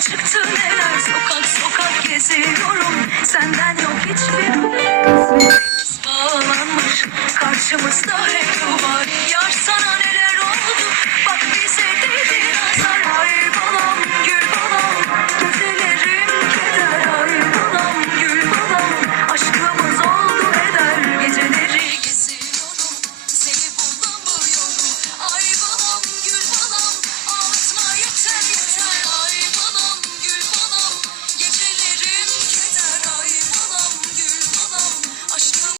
çıktı neler? Sokak sokak geziyorum. Senden yok hiçbir Kısmetimiz bağlanmış karşımızda hep duvar. Yar sana